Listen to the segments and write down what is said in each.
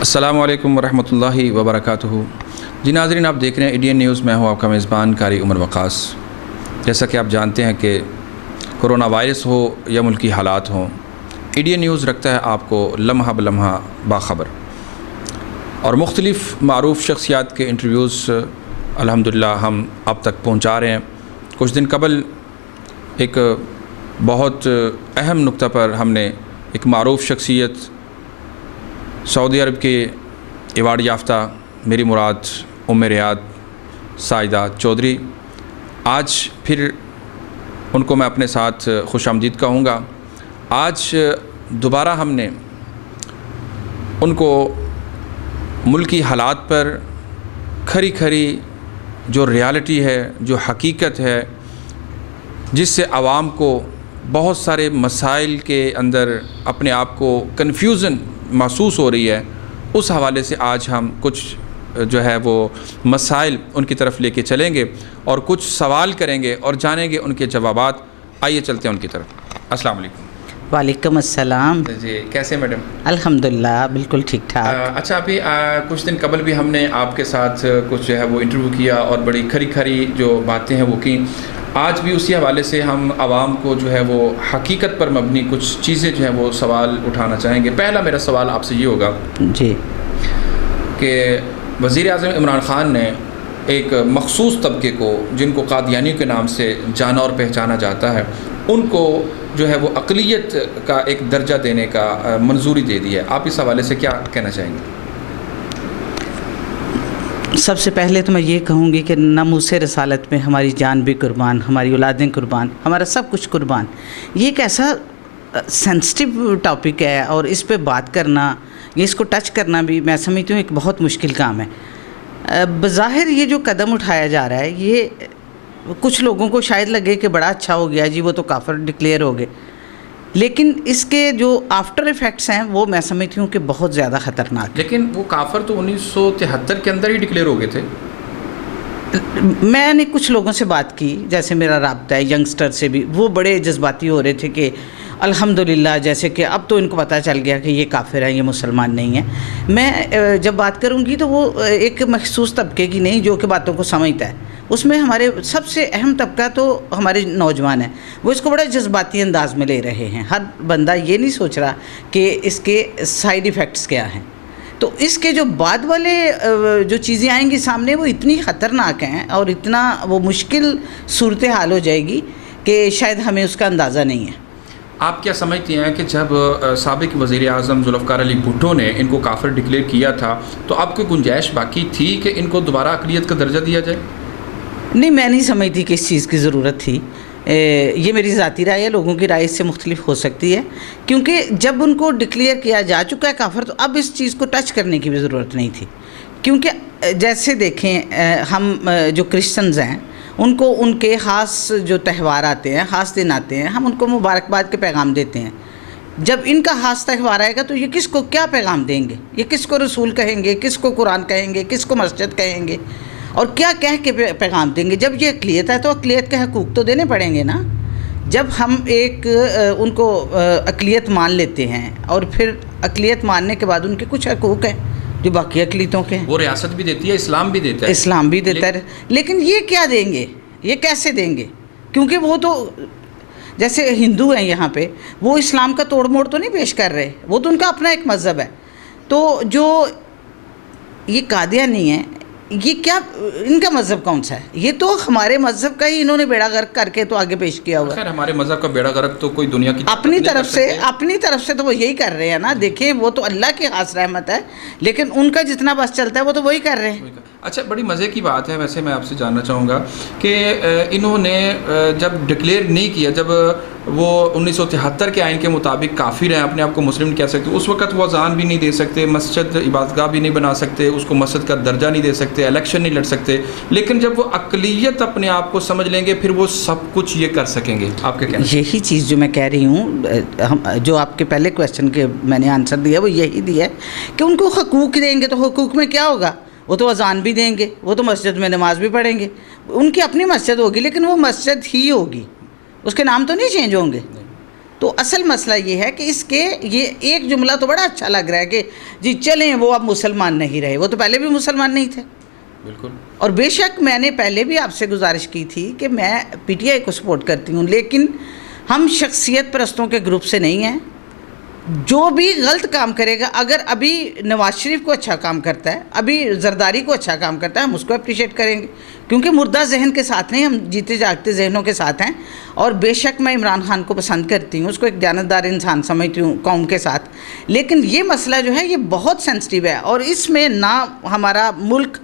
अस्सलामुअलैकुम वरहमतुल्लाहि वबरकातुहू। जी नाज़रीन, आप देख रहे हैं इंडियन न्यूज़। मैं हूं आपका मेज़बान कारी उमर वक़ास। जैसा कि आप जानते हैं कि कोरोना वायरस हो या मुल्की हालात हों, इंडियन न्यूज़ रखता है आपको लम्हा बलम्हा बाखबर और मुख्तलिफ़ मारूफ़ शख्सियात के इंटरव्यूज़ अल्हम्दुलिल्लाह हम अब तक पहुँचा रहे हैं। कुछ दिन कबल एक बहुत अहम नुक्ता पर हमने एक मारूफ़ शख्सियत सऊदी अरब के अवार्ड याफ्ता मेरी मुराद उम्मे रियाद साइदा चौधरी, आज फिर उनको मैं अपने साथ खुशामदीद कहूँगा। आज दोबारा हमने उनको मुल्की हालात पर खरी खरी जो रियलिटी है, जो हकीकत है, जिससे आवाम को बहुत सारे मसाइल के अंदर अपने आप को कन्फ्यूज़न महसूस हो रही है, उस हवाले से आज हम कुछ जो है वो मसाइल उनकी तरफ लेके चलेंगे और कुछ सवाल करेंगे और जानेंगे उनके जवाबात। आइए चलते हैं उनकी तरफ। अस्सलाम वालेकुम। वालेकुम अस्सलाम। जी, कैसे मैडम? अल्हम्दुलिल्लाह, बिल्कुल ठीक ठाक। अच्छा, अभी कुछ दिन कबल भी हमने आपके साथ कुछ जो है वो इंटरव्यू किया और बड़ी खरी खरी जो बातें हैं वो की। आज भी उसी हवाले से हम आवाम को जो है वो हकीकत पर मबनी कुछ चीज़ें जो है वो सवाल उठाना चाहेंगे। पहला मेरा सवाल आपसे ये होगा जी कि वज़ीर आज़म इमरान ख़ान ने एक मखसूस तबके को, जिनको कादियानियों के नाम से जाना और पहचाना जाता है, उनको जो है वो अक़लियत का एक दर्जा देने का मंजूरी दे दी है। आप इस हवाले से क्या कहना चाहेंगे? सबसे पहले तो मैं ये कहूँगी कि नामूस रसालत में हमारी जान भी कुर्बान, हमारी औलादें कुर्बान, हमारा सब कुछ कुर्बान। ये एक ऐसा सेंसिटिव टॉपिक है और इस पे बात करना, ये इसको टच करना भी मैं समझती हूँ एक बहुत मुश्किल काम है। बज़ाहिर ये जो कदम उठाया जा रहा है, ये कुछ लोगों को शायद लगे कि बड़ा अच्छा हो गया जी, वो तो काफिर डिक्लेयर हो गए, लेकिन इसके जो आफ्टर इफ़ेक्ट्स हैं वो मैं समझती हूँ कि बहुत ज़्यादा ख़तरनाक। लेकिन वो काफिर तो 1973 के अंदर ही डिक्लेयर हो गए थे। मैंने कुछ लोगों से बात की, जैसे मेरा राब्ता है यंगस्टर से भी, वो बड़े जज्बाती हो रहे थे कि अल्हम्दुलिल्लाह, जैसे कि अब तो इनको पता चल गया कि ये काफिर हैं, ये मुसलमान नहीं हैं। मैं जब बात करूँगी तो वो एक मखसूस तबके की नहीं जो कि बातों को समझता है। उसमें हमारे सबसे अहम तबका तो हमारे नौजवान हैं, वो इसको बड़ा जज्बाती अंदाज में ले रहे हैं। हर बंदा ये नहीं सोच रहा कि इसके साइड इफ़ेक्ट्स क्या हैं। तो इसके जो बाद वाले जो चीज़ें आएंगी सामने, वो इतनी ख़तरनाक हैं और इतना वो मुश्किल सूरत हाल हो जाएगी कि शायद हमें उसका अंदाज़ा नहीं है। आप क्या समझती हैं कि जब साबिक वज़ीर आज़म ज़ुल्फ़िकार अली भुट्टो ने इनको काफिर डिक्लेयर किया था, तो आपकी गुंजाइश बाकी थी कि इनको दोबारा अक़लियत का दर्जा दिया जाए? नहीं, मैं नहीं समझती कि इस चीज़ की ज़रूरत थी। ये मेरी ज़ाती राय है, लोगों की राय इससे मुख्तलिफ हो सकती है, क्योंकि जब उनको डिक्लेयर किया जा चुका है काफिर, तो अब इस चीज़ को टच करने की भी ज़रूरत नहीं थी। क्योंकि जैसे देखें, हम जो क्रिश्चियंस हैं उनको उनके ख़ास जो त्यौहार आते हैं, ख़ास दिन आते हैं, हम उनको मुबारकबाद के पैगाम देते हैं। जब इनका ख़ास त्यौहार आएगा तो ये किसको क्या पैगाम देंगे? ये किसको रसूल कहेंगे, किसको कुरान कहेंगे, किसको मस्जिद कहेंगे और क्या कह के पैगाम देंगे? जब ये अक़लियत है तो अक़लियत के हकूक़ तो देने पड़ेंगे ना। जब हम एक उनको अक़लियत मान लेते हैं और फिर अक़लियत मानने के बाद उनके कुछ हकूक़ हैं जो बाकी अक़लियतों के हैं। वो रियासत भी देती है, इस्लाम भी देता है। इस्लाम भी देता है, लेकिन ये क्या देंगे, ये कैसे देंगे? क्योंकि वो तो जैसे हिंदू हैं यहाँ पे, वो इस्लाम का तोड़ मोड़ तो नहीं पेश कर रहे, वो तो उनका अपना एक मज़हब है। तो जो ये कादियानी है, ये क्या, इनका मज़हब कौन सा है? ये तो हमारे मज़हब का ही इन्होंने बेड़ा गर्क करके तो आगे पेश किया हुआ है। खैर, हमारे मज़हब का बेड़ा गर्क तो कोई दुनिया की अपनी तरफ से तो वो यही कर रहे हैं ना। देखिए, वो तो अल्लाह की खास रहमत है, लेकिन उनका जितना बस चलता है वो तो वही कर रहे हैं। अच्छा, बड़ी मज़े की बात है। वैसे मैं आपसे जानना चाहूँगा कि इन्होंने जब डिक्लेयर नहीं किया, जब वो 1973 के आइन के मुताबिक काफिर हैं, अपने आप को मुस्लिम कह सकते, उस वक्त वो अज़ान भी नहीं दे सकते, मस्जिद इबादतगाह भी नहीं बना सकते, उसको मस्जिद का दर्जा नहीं दे सकते, इलेक्शन नहीं लड़ सकते। लेकिन जब वो अक़लियत अपने आप को समझ लेंगे, फिर वो सब कुछ ये कर सकेंगे। आपके क्या? यही चीज़ जो मैं कह रही हूँ, हम जो आपके पहले क्वेश्चन के मैंने आंसर दिया वो यही दिया है कि उनको हकूक़ देंगे। तो हकूक़ में क्या होगा? वो तो अज़ान भी देंगे, वो तो मस्जिद में नमाज भी पढ़ेंगे, उनकी अपनी मस्जिद होगी, लेकिन वो मस्जिद ही होगी, उसके नाम तो नहीं चेंज होंगे। तो असल मसला ये है कि इसके ये एक जुमला तो बड़ा अच्छा लग रहा है कि जी चलें वो अब मुसलमान नहीं रहे, वो तो पहले भी मुसलमान नहीं थे। बिल्कुल। और बेशक मैंने पहले भी आपसे गुजारिश की थी कि मैं पीटीआई को सपोर्ट करती हूँ, लेकिन हम शख्सियत परस्तों के ग्रुप से नहीं हैं। जो भी गलत काम करेगा, अगर अभी नवाज शरीफ को अच्छा काम करता है, अभी जरदारी को अच्छा काम करता है, हम उसको अप्रिशिएट करेंगे, क्योंकि मुर्दा जहन के साथ नहीं, हम जीते जागते जहनों के साथ हैं। और बेशक मैं इमरान खान को पसंद करती हूँ, उसको एक जानतदार इंसान समझती हूँ कौम के साथ, लेकिन ये मसला जो है ये बहुत सेंसिटिव है और इसमें ना हमारा मुल्क,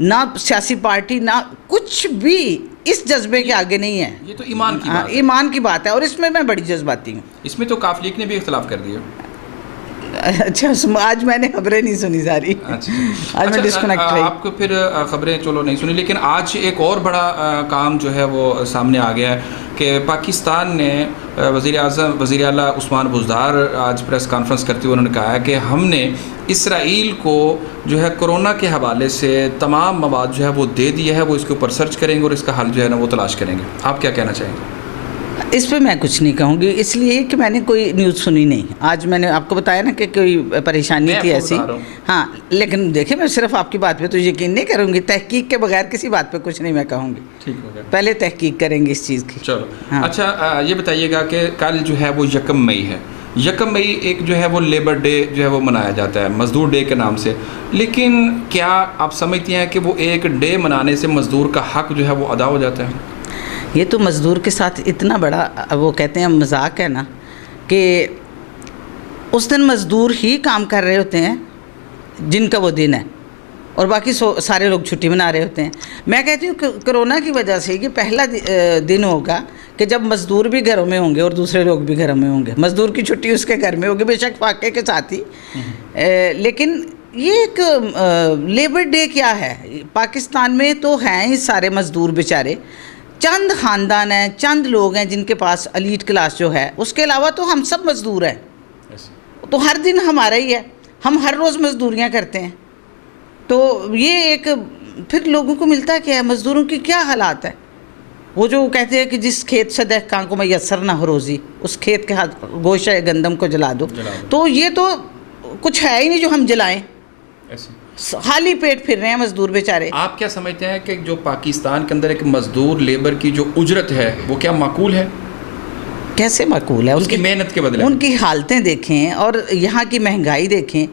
ना सियासी पार्टी, ना कुछ भी इस जज्बे के आगे नहीं है। ये तो ईमान की बात है। ईमान की बात है और इसमें मैं बड़ी जज्बाती हूँ। इसमें तो काफ लीग ने भी इख्तलाफ कर दिया। अच्छा, आज मैंने खबरें नहीं सुनी सारी। अच्छा, आज मैं डिस्कनेक्ट रही। आपको फिर खबरें चलो नहीं सुनी, लेकिन आज एक और बड़ा काम जो है वो सामने आ गया है कि पाकिस्तान ने वज़ीर आला उस्मान बुज़दार आज प्रेस कॉन्फ्रेंस करते हुए उन्होंने कहा है कि हमने इसराइल को जो है कोरोना के हवाले से तमाम मवाद जो है वो दे दिया है, वो इसके ऊपर सर्च करेंगे और इसका हल जो है ना वो तलाश करेंगे। आप क्या कहना चाहेंगे? इस पे मैं कुछ नहीं कहूँगी, इसलिए कि मैंने कोई न्यूज़ सुनी नहीं। आज मैंने आपको बताया ना कि कोई परेशानी थी ऐसी। हाँ, लेकिन देखिए मैं सिर्फ आपकी बात पे तो यकीन नहीं करूँगी, तहकीक के बगैर किसी बात पे कुछ नहीं मैं कहूँगी। ठीक हो गया, पहले तहकीक करेंगे इस चीज़ की। चलो हाँ। अच्छा, ये बताइएगा कि कल जो है वो 1 मई है। 1 मई एक जो है वो लेबर डे जो है वो मनाया जाता है मज़दूर डे के नाम से, लेकिन क्या आप समझती हैं कि वो एक डे मनाने से मज़दूर का हक़ जो है वो अदा हो जाता है? ये तो मज़दूर के साथ इतना बड़ा वो कहते हैं मजाक है ना कि उस दिन मज़दूर ही काम कर रहे होते हैं जिनका वो दिन है और बाकी सारे लोग छुट्टी मना रहे होते हैं। मैं कहती हूँ कोरोना की वजह से ये पहला दिन होगा कि जब मज़दूर भी घरों में होंगे और दूसरे लोग भी घरों में होंगे। मज़दूर की छुट्टी उसके घर में होगी, बेशक फाके के साथ ही, लेकिन ये एक लेबर डे क्या है? पाकिस्तान में तो हैं ही सारे मज़दूर बेचारे, चंद ख़ानदान हैं, चंद लोग हैं जिनके पास अलीट क्लास जो है, उसके अलावा तो हम सब मज़दूर हैं। तो हर दिन हमारा ही है, हम हर रोज़ मज़दूरियाँ करते हैं। तो ये एक फिर लोगों को मिलता क्या है, मज़दूरों की क्या हालात है? वो जो कहते हैं कि जिस खेत से दहकान को मैसर ना हो रोज़ी, उस खेत के हाथ गोशा गंदम को जला दो। तो ये तो कुछ है ही नहीं जो हम जलाएं, खाली पेट फिर रहे हैं मजदूर बेचारे। आप क्या समझते हैं कि जो पाकिस्तान के अंदर एक मजदूर लेबर की जो उजरत है वो क्या माकूल है? कैसे माकूल है? उसकी मेहनत के बदले उनकी हालतें देखें और यहाँ की महंगाई देखें,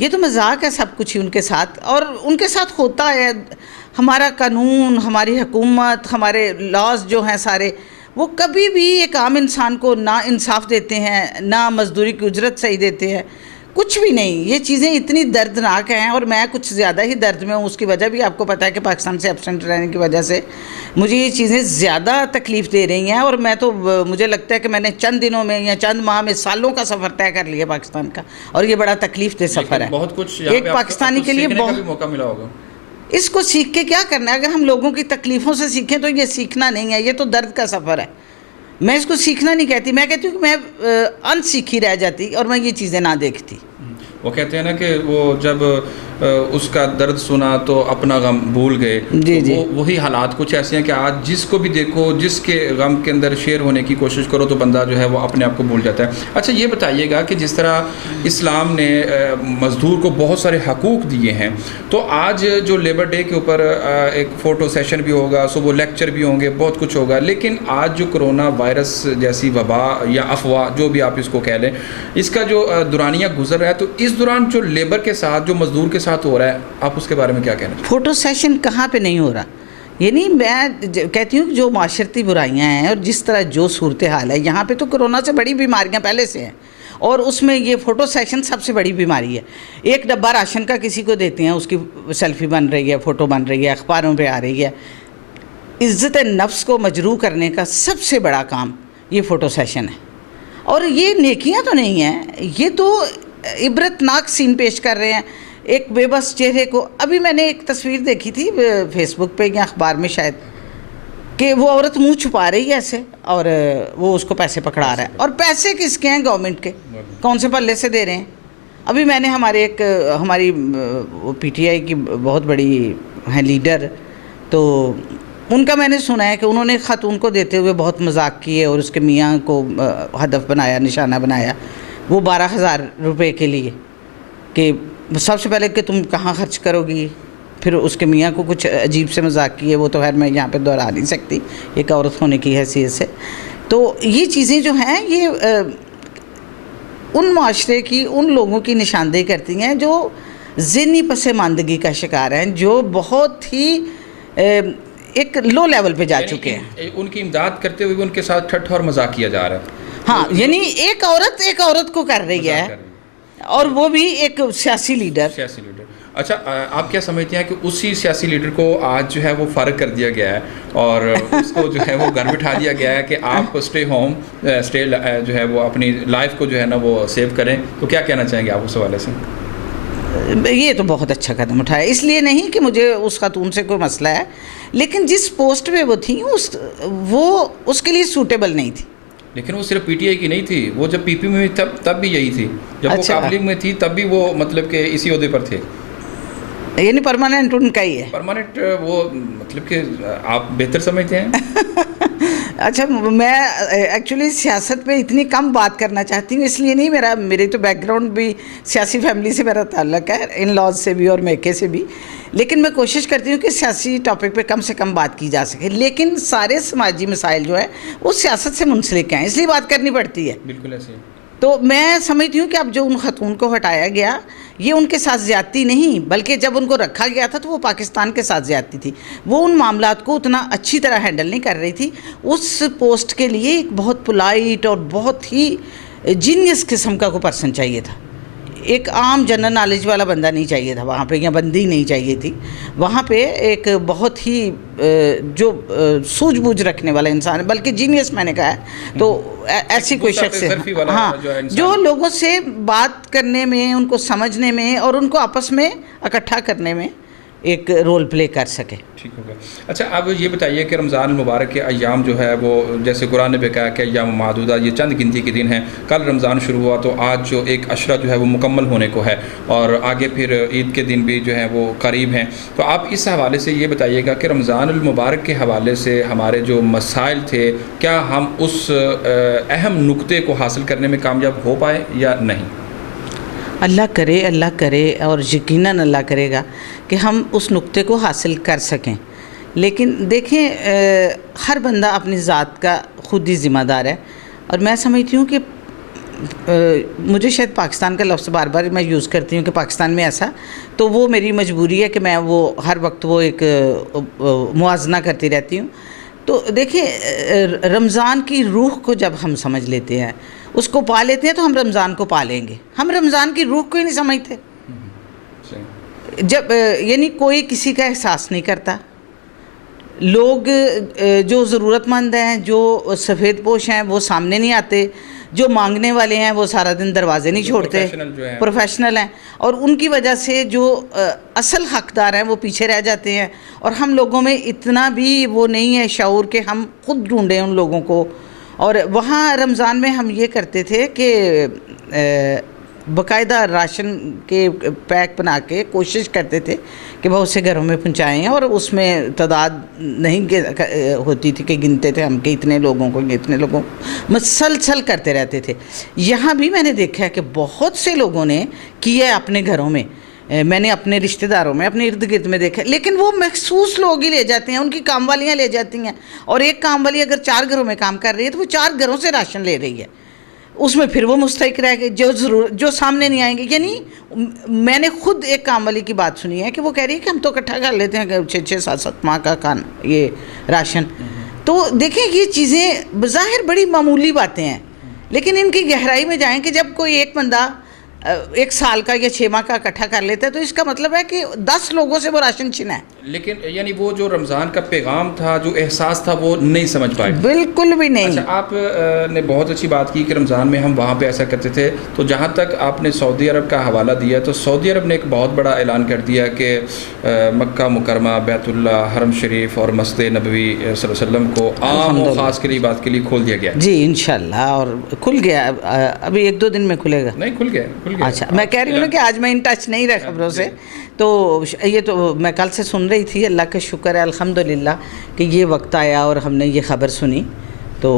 ये तो मजाक है सब कुछ ही उनके साथ। और उनके साथ होता है हमारा कानून, हमारी हुकूमत, हमारे लॉज जो हैं सारे, वो कभी भी एक आम इंसान को ना इंसाफ देते हैं, ना मजदूरी की उजरत सही देते हैं, कुछ भी नहीं। ये चीज़ें इतनी दर्दनाक हैं और मैं कुछ ज़्यादा ही दर्द में हूँ। उसकी वजह भी आपको पता है कि पाकिस्तान से एब्सेंट रहने की वजह से मुझे ये चीज़ें ज़्यादा तकलीफ़ दे रही हैं। और मैं तो मुझे लगता है कि मैंने चंद दिनों में या चंद माह में सालों का सफ़र तय कर लिया पाकिस्तान का, और ये बड़ा तकलीफ़ दे सफ़र है। बहुत कुछ एक पाकिस्तानी के लिए बहुत मौका मिला होगा। इसको सीख के क्या करना है? अगर हम लोगों की तकलीफ़ों से सीखें तो ये सीखना नहीं है, ये तो दर्द का सफ़र है। मैं इसको सीखना नहीं कहती, मैं कहती हूँ कि मैं अनसीखी रह जाती और मैं ये चीज़ें ना देखती। वो कहते हैं ना कि वो जब उसका दर्द सुना तो अपना गम भूल गए। जी, जी। वही हालात कुछ ऐसे हैं कि आज जिसको भी देखो, जिसके गम के अंदर शेयर होने की कोशिश करो तो बंदा जो है वो अपने आप को भूल जाता है। अच्छा, ये बताइएगा कि जिस तरह इस्लाम ने मज़दूर को बहुत सारे हकूक़ दिए हैं, तो आज जो लेबर डे के ऊपर एक फ़ोटो सेशन भी होगा, सुबह लेक्चर भी होंगे, बहुत कुछ होगा, लेकिन आज जो कोरोना वायरस जैसी वबा या अफवाह जो भी आप इसको कह लें, इसका जो दुरानिया गुजर रहा है, तो इस दौरान जो लेबर के साथ, जो मज़दूर के साथ हो रहा है, आप उसके बारे में क्या कहना चाहिए? फ़ोटो सेशन कहाँ पे नहीं हो रहा? ये नहीं, मैं कहती हूँ जो माशरती बुराइयाँ हैं और जिस तरह जो सूरत हाल है, यहाँ पे तो कोरोना से बड़ी बीमारियाँ पहले से हैं और उसमें ये फ़ोटो सेशन सबसे बड़ी बीमारी है। एक डब्बा राशन का किसी को देते हैं, उसकी सेल्फ़ी बन रही है, फ़ोटो बन रही है, अखबारों पर आ रही है। इज़्ज़त नफ्स को मजरूह करने का सबसे बड़ा काम ये फ़ोटो सेशन है। और ये नेकियां तो नहीं हैं, ये तो इबरतनाक सीन पेश कर रहे हैं एक बेबस चेहरे को। अभी मैंने एक तस्वीर देखी थी फेसबुक पे या अखबार में शायद, कि वो औरत मुंह छुपा रही है ऐसे और वो उसको पैसे पकड़ा रहा है। और पैसे किसके हैं? गवर्नमेंट के। कौन से पल्ले से दे रहे हैं? अभी मैंने हमारी पीटीआई की बहुत बड़ी हैं लीडर, तो उनका मैंने सुना है कि उन्होंने खातून को देते हुए बहुत मजाक किए और उसके मियाँ को हदफ बनाया, निशाना बनाया, वो 12,000 रुपये के लिए, कि सबसे पहले कि तुम कहाँ खर्च करोगी, फिर उसके मियाँ को कुछ अजीब से मजाक किए, वो तो खैर मैं यहाँ पे दोहरा नहीं सकती एक औरत होने की हैसियत से। तो ये चीज़ें जो हैं ये उन माशरे की, उन लोगों की निशानदेही करती हैं जो ज़हनी पसमानदगी का शिकार हैं, जो बहुत ही एक लो लेवल पे जा चुके हैं। उनकी इमदाद करते हुए उनके साथ ठट्ठ और मजाक किया जा रहा है। हाँ, यानी एक औरत को कर रही है, और वो भी एक सियासी लीडर। अच्छा, आप क्या समझते हैं कि उसी सियासी लीडर को आज जो है वो फ़ारिग कर दिया गया है और उसको जो है वो घर बिठा दिया गया है कि आप स्टे होम, स्टे जो है वो अपनी लाइफ को जो है ना वो सेव करें, तो क्या कहना चाहेंगे आप उस हवाले से? ये तो बहुत अच्छा कदम उठाया, इसलिए नहीं कि मुझे उस खातून से कोई मसला है, लेकिन जिस पोस्ट पे वो थी वो उसके लिए सूटेबल नहीं थी। लेकिन वो सिर्फ पीटीआई की नहीं थी, वो जब पीपी में तब भी यही थी, जब अच्छा। वो काबलिंग में थी तब भी वो मतलब कि इसी ओहदे पर थे। यानी परमानेंट उनका ही है? परमानेंट वो मतलब कि आप बेहतर समझते हैं। अच्छा, मैं एक्चुअली सियासत पे इतनी कम बात करना चाहती हूँ, इसलिए नहीं, मेरे तो बैकग्राउंड भी सियासी फैमिली से मेरा ताल्लुक़ है, इन लॉज से भी और मेके से भी, लेकिन मैं कोशिश करती हूँ कि सियासी टॉपिक पे कम से कम बात की जा सके, लेकिन सारे समाजी मसाइल जो है वो सियासत से मुंसलिक हैं, इसलिए बात करनी पड़ती है। बिल्कुल ऐसे। तो मैं समझती हूँ कि अब जो उन खातून को हटाया गया, ये उनके साथ ज़्यादती नहीं, बल्कि जब उनको रखा गया था तो वो पाकिस्तान के साथ ज़्यादती थी। वो उन मामलात को उतना अच्छी तरह हैंडल नहीं कर रही थी। उस पोस्ट के लिए एक बहुत पोलाइट और बहुत ही जीनियस किस्म का कोई पर्सन चाहिए था, एक आम जनरल नॉलेज वाला बंदा नहीं चाहिए था वहाँ पे, या बंदी नहीं चाहिए थी वहाँ पे, एक बहुत ही जो सूझबूझ रखने वाला इंसान, बल्कि जीनियस मैंने कहा है, तो ऐसी कोई शख्स है, हाँ, जो लोगों से बात करने में, उनको समझने में और उनको आपस में इकट्ठा करने में एक रोल प्ले कर सके। ठीक हो गया। अच्छा, अब ये बताइए कि रमज़ान मुबारक के अय्याम जो है वो, जैसे कुरान ने भी कहा कि अय्याम मादूदा, ये चंद गिनती के दिन हैं। कल रमज़ान शुरू हुआ तो आज जो एक अशरा जो है वो मुकम्मल होने को है, और आगे फिर ईद के दिन भी जो है वो करीब हैं। तो आप इस हवाले से ये बताइएगा कि रमज़ान मुबारक के हवाले से हमारे जो मसाइल थे, क्या हम उस अहम नुक्ते को हासिल करने में कामयाब हो पाए या नहीं? अल्लाह करे और यकीनन अल्लाह करेगा कि हम उस नुक्ते को हासिल कर सकें। लेकिन देखें, हर बंदा अपनी ज़ात का ख़ुद ही ज़िम्मेदार है, और मैं समझती हूँ कि मुझे शायद पाकिस्तान का लफ्ज़ बार बार मैं यूज़ करती हूँ कि पाकिस्तान में ऐसा, तो वो मेरी मजबूरी है कि मैं वो हर वक्त वो एक मुआजना करती रहती हूँ। तो देखिए, रमज़ान की रूह को जब हम समझ लेते हैं, उसको पा लेते हैं, तो हम रमज़ान को पा लेंगे। हम रमज़ान की रूह को ही नहीं समझते, जब यानी कोई किसी का एहसास नहीं करता। लोग जो ज़रूरतमंद हैं, जो सफ़ेद पोश हैं, वो सामने नहीं आते, जो मांगने वाले हैं वो सारा दिन दरवाजे नहीं छोड़ते, प्रोफेशनल हैं, और उनकी वजह से जो असल हकदार हैं वो पीछे रह जाते हैं। और हम लोगों में इतना भी वो नहीं है शऊर कि हम खुद ढूंढें उन लोगों को। और वहाँ रमज़ान में हम ये करते थे कि बाकायदा राशन के पैक बना के कोशिश करते थे कि बहुत से घरों में पहुँचाएँ, और उसमें तादाद नहीं होती थी कि गिनते थे हम कि इतने लोगों को, इतने लोगों, मसलसल करते रहते थे। यहाँ भी मैंने देखा है कि बहुत से लोगों ने किया है अपने घरों में, मैंने अपने रिश्तेदारों में, अपने इर्द गिर्द में देखा, लेकिन वो मखसूस लोग ही ले जाते हैं, उनकी काम वालियाँ ले जाती हैं। और एक काम वाली अगर 4 घरों में काम कर रही है तो वो 4 घरों से राशन ले रही है, उसमें फिर वो मुस्तैक रह गए जो सामने नहीं आएंगे। यानी मैंने खुद एक काम वाली की बात सुनी है कि वो कह रही है कि हम तो इकट्ठा कर लेते हैं 6-6, 7-7 माह का ये राशन। तो देखें, ये चीज़ें बज़ाहिर बड़ी मामूली बातें हैं, लेकिन इनकी गहराई में जाएं कि जब कोई एक बंदा 1 साल का या 6 माह का इकट्ठा कर लेता है, तो इसका मतलब है कि 10 लोगों से वो राशन छीना है। लेकिन यानी वो जो रमज़ान का पैगाम था, जो एहसास था, वो नहीं समझ पाए। बिल्कुल भी नहीं। अच्छा, आप ने बहुत अच्छी बात की कि रमज़ान में हम वहाँ पे ऐसा करते थे। तो जहाँ तक आपने सऊदी अरब का हवाला दिया, तो सऊदी अरब ने एक बहुत बड़ा ऐलान कर दिया कि मक्का मुकरमा, बैतुल्ला, हरम शरीफ और मस्जिद नबवी सल्लल्लाहु अलैहि वसल्लम को आम और ख़ास के लिए बात के लिए खोल दिया गया। जी इंशाल्लाह, और खुल गया, अभी 1-2 दिन में खुलेगा। नहीं, खुल गया। अच्छा, मैं कह रही हूँ ना कि आज मैं इन टच नहीं रहा खबरों से, तो ये तो मैं कल से सुन रही रही थी, अल्लाह का शुक्र है अल्हम्दुलिल्लाह कि ये वक्त आया और हमने ये ख़बर सुनी, तो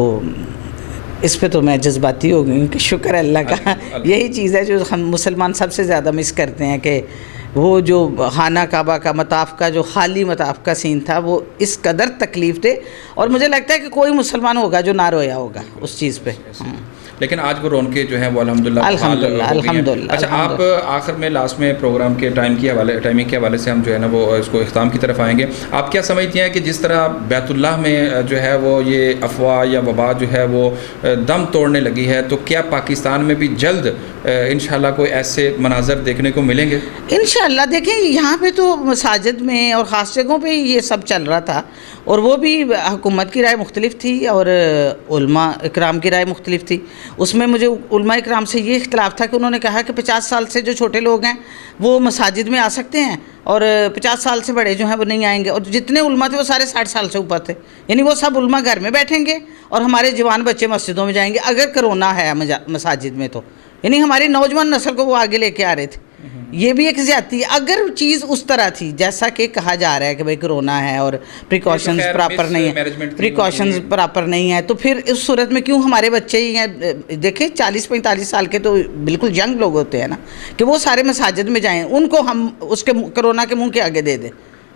इस पे तो मैं जज्बाती हो गई कि शुक्र है अल्लाह का। यही चीज़ है जो हम मुसलमान सबसे ज़्यादा मिस करते हैं, कि वो जो खाना काबा का मताफ़ का जो खाली मताफ़ का सीन था, वो इस कदर तकलीफ़ थे, और मुझे लगता है कि कोई मुसलमान होगा जो ना रोया होगा उस चीज़ पे। लेकिन आज वो रौनकें जो हैं वो अल्हम्दुलिल्लाह अल्हम्दुलिल्लाह। अच्छा, आप आखिर में लास्ट में प्रोग्राम के टाइमिंग के हवाले से हम जो है ना वो इसको इख्तिताम की तरफ आएंगे। आप क्या समझती हैं कि जिस तरह बैतुल्लाह में जो है वो ये अफवाह या वबा जो है वो दम तोड़ने लगी है, तो क्या पाकिस्तान में भी जल्द इंशाल्लाह कोई ऐसे मनाजर देखने को मिलेंगे? इंशाल्लाह। देखें, यहाँ पे तो मसाजिद में और ख़ास जगहों पे ये सब चल रहा था, और वो भी हुकूमत की राय मुख्तलिफ थी और उलमा इकराम की राय मुख्तलिफ थी। उसमें मुझे उलमा इकराम से ये इख्तिलाफ था कि उन्होंने कहा कि 50 साल से जो छोटे लोग हैं वो मसाजिद में आ सकते हैं, और 50 साल से बड़े जो हैं वो नहीं आएंगे। और जितने उलमा थे वो सारे 60 साल से ऊपर थे, यानी वो सब उलमा घर में बैठेंगे और हमारे जवान बच्चे मस्जिदों में जाएंगे अगर कोरोना है मसाजिद में। तो यानी हमारी नौजवान नस्ल को वो आगे लेके आ रहे थे। ये भी एक ज़्यादती है। अगर चीज़ उस तरह थी जैसा कि कहा जा रहा है कि भाई कोरोना है और प्रिकॉशंस प्रॉपर नहीं है, तो फिर इस सूरत में क्यों हमारे बच्चे ही हैं? देखें, 40-45 साल के तो बिल्कुल यंग लोग होते हैं ना, कि वो सारे मसाजिद में जाएं, उनको हम उसके कोरोना के मुंह के आगे दे दें,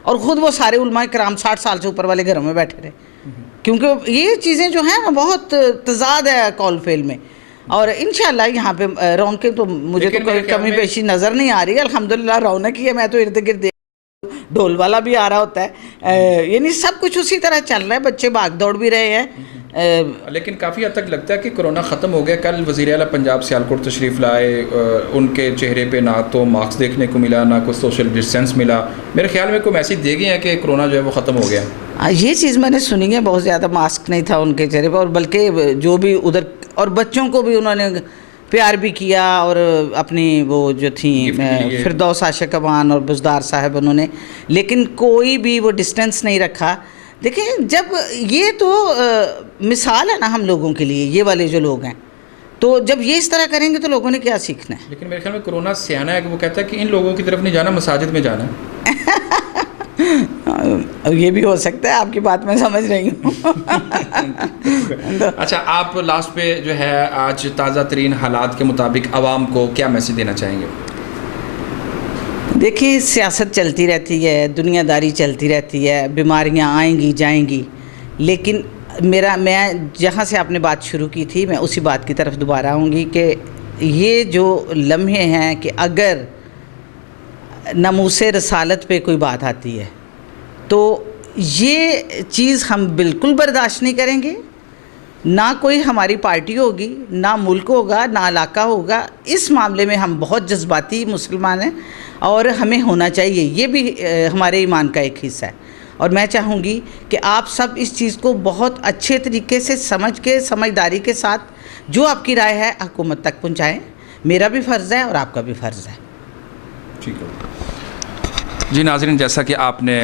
और ख़ुद वो सारे उलमा कराम 60 साल से ऊपर वाले घरों में बैठे रहे। क्योंकि ये चीज़ें जो हैं बहुत तजाद है कौल फेल में। और इंशाल्लाह यहाँ पे रौनकें तो मुझे तो कोई कमी पेशी नज़र नहीं आ रही है। अल्हम्दुलिल्लाह रौनक ही है। मैं तो इर्द गिर्द ढोल वाला भी आ रहा होता है, यानी सब कुछ उसी तरह चल रहा है, बच्चे भाग दौड़ भी रहे हैं। लेकिन काफ़ी हद तक लगता है कि कोरोना ख़त्म हो गया। कल वज़ीर आला पंजाब सियालकोट तशरीफ़ लाए, उनके चेहरे पे ना तो मास्क देखने को मिला, ना कोई सोशल डिस्टेंस मिला। मेरे ख्याल में कोई मैसेज दे गए हैं कि कोरोना जो है वो ख़त्म हो गया। ये चीज़ मैंने सुनी है, बहुत ज़्यादा मास्क नहीं था उनके चेहरे पर, और बल्कि जो भी उधर, और बच्चों को भी उन्होंने प्यार भी किया, और अपनी वो जो थी फिरदौस आशिक अवान और बुज़दार साहब उन्होंने, लेकिन कोई भी वो डिस्टेंस नहीं रखा। देखें, जब ये तो मिसाल है ना हम लोगों के लिए, ये वाले जो लोग हैं, तो जब ये इस तरह करेंगे तो लोगों ने क्या सीखना है? लेकिन मेरे ख्याल में कोरोना सियाना है कि वो कहता है कि इन लोगों की तरफ नहीं जाना, मसाजिद में जाना ये भी हो सकता है, आपकी बात मैं समझ रही हूँ। अच्छा, आप लास्ट पे जो है आज ताज़ा तरीन हालात के मुताबिक आवाम को क्या मैसेज देना चाहेंगे? देखिए, सियासत चलती रहती है, दुनियादारी चलती रहती है, बीमारियाँ आएंगी जाएंगी, लेकिन मैं जहाँ से आपने बात शुरू की थी, मैं उसी बात की तरफ दोबारा आऊँगी कि ये जो लम्हे हैं कि अगर नमूसे रसालत पे कोई बात आती है तो ये चीज़ हम बिल्कुल बर्दाश्त नहीं करेंगे। ना कोई हमारी पार्टी होगी, ना मुल्क होगा, ना इलाका होगा। इस मामले में हम बहुत जज्बाती मुसलमान हैं और हमें होना चाहिए, ये भी हमारे ईमान का एक हिस्सा है। और मैं चाहूँगी कि आप सब इस चीज़ को बहुत अच्छे तरीके से समझ के, समझदारी के साथ जो आपकी राय है हुकूमत तक पहुँचाएँ। मेरा भी फ़र्ज़ है और आपका भी फ़र्ज़ है। ठीक है जी। नाज़रीन, जैसा कि आपने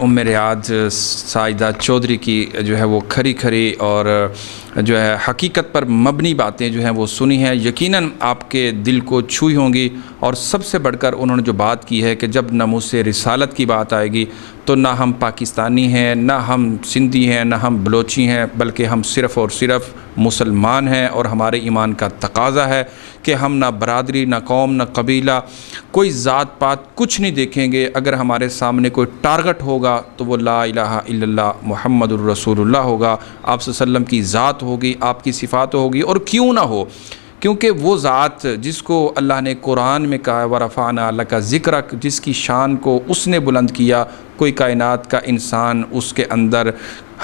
उम्मे रियाद साइदा चौधरी की जो है वो खरी खरी और जो है हकीकत पर मबनी बातें जो हैं वो सुनी हैं, यकीनन आपके दिल को छुई होंगी। और सबसे बढ़कर उन्होंने जो बात की है कि जब नमूसे रिसालत की बात आएगी तो ना हम पाकिस्तानी हैं, ना हम सिंधी हैं, ना हम बलोची हैं, बल्कि हम सिर्फ़ और सिर्फ मुसलमान हैं। और हमारे ईमान का तकाज़ा है कि हम ना बरादरी, ना कौम, ना कबीला, कोई ज़ात पात कुछ नहीं देखेंगे। अगर हमारे सामने कोई टारगेट होगा तो वो ला इलाहा इल्लल्लाह मुहम्मदुर रसूलुल्लाह होगा, आप सल्लम की ज़ात होगी, आपकी सिफ़ात होगी। और क्यों ना हो, क्योंकि वो ज़ात जिसको अल्लाह ने कुरान में कहा वरफ़ाना लका ज़िक्रक, जिसकी शान को उसने बुलंद किया, कोई कायनात का इंसान उसके अंदर,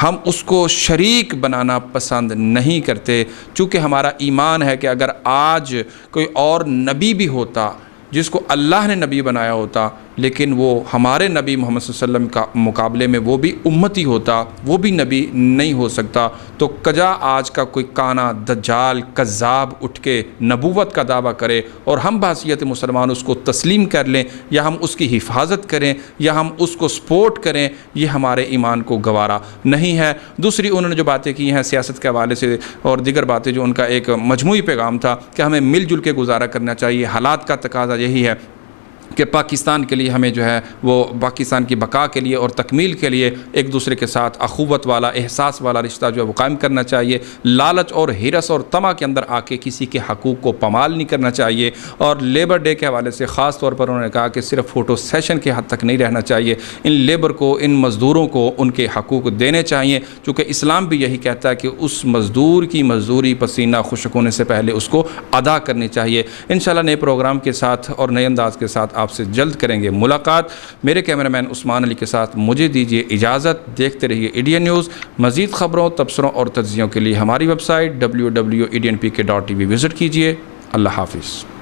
हम उसको शरीक बनाना पसंद नहीं करते। चूँकि हमारा ईमान है कि अगर आज कोई और नबी भी होता जिसको अल्लाह ने नबी बनाया होता, लेकिन वो हमारे नबी मोहम्मद सल्लल्लाहु अलैहि वसल्लम का मुकाबले में वो भी उम्मती होता, वो भी नबी नहीं हो सकता। तो कजा आज का कोई काना दज्जाल कज़्ज़ाब उठ के नबूवत का दावा करे और हम बहसीयत मुसलमान उसको तस्लीम कर लें, या हम उसकी हिफाजत करें, या हम उसको सपोर्ट करें, ये हमारे ईमान को गवारा नहीं है। दूसरी उन्होंने जो बातें की हैं सियासत के हवाले से और दीगर बातें, जो उनका एक मजमूई पैगाम था कि हमें मिलजुल के गुजारा करना चाहिए, हालात का तकाज़ा यही है। कि पाकिस्तान के लिए हमें जो है वो पाकिस्तान की बका के लिए और तकमील के लिए एक दूसरे के साथ अखुवत वाला, एहसास वाला रिश्ता जो है वो कायम करना चाहिए। लालच और हिरस और तमा के अंदर आके किसी के हकूक़ को पमाल नहीं करना चाहिए। और लेबर डे के हवाले से ख़ास तौर पर उन्होंने कहा कि सिर्फ फ़ोटो सेशन के हद तक नहीं रहना चाहिए, इन लेबर को, इन मज़दूरों को उनके हकूक़ देने चाहिए, चूँकि इस्लाम भी यही कहता है कि उस मज़दूर की मज़दूरी पसीना खुश्क होने से पहले उसको अदा करनी चाहिए। इंशाल्लाह नए प्रोग्राम के साथ और नए अंदाज़ के साथ आपसे जल्द करेंगे मुलाकात। मेरे कैमरामैन उस्मान अली के साथ मुझे दीजिए इजाज़त। देखते रहिए इंडियन न्यूज़। मज़ीद ख़बरों, तबसरों और तज्ज़ियों के लिए हमारी वेबसाइट www.indianpk.tv विज़िट कीजिए। अल्लाह हाफ़िज़।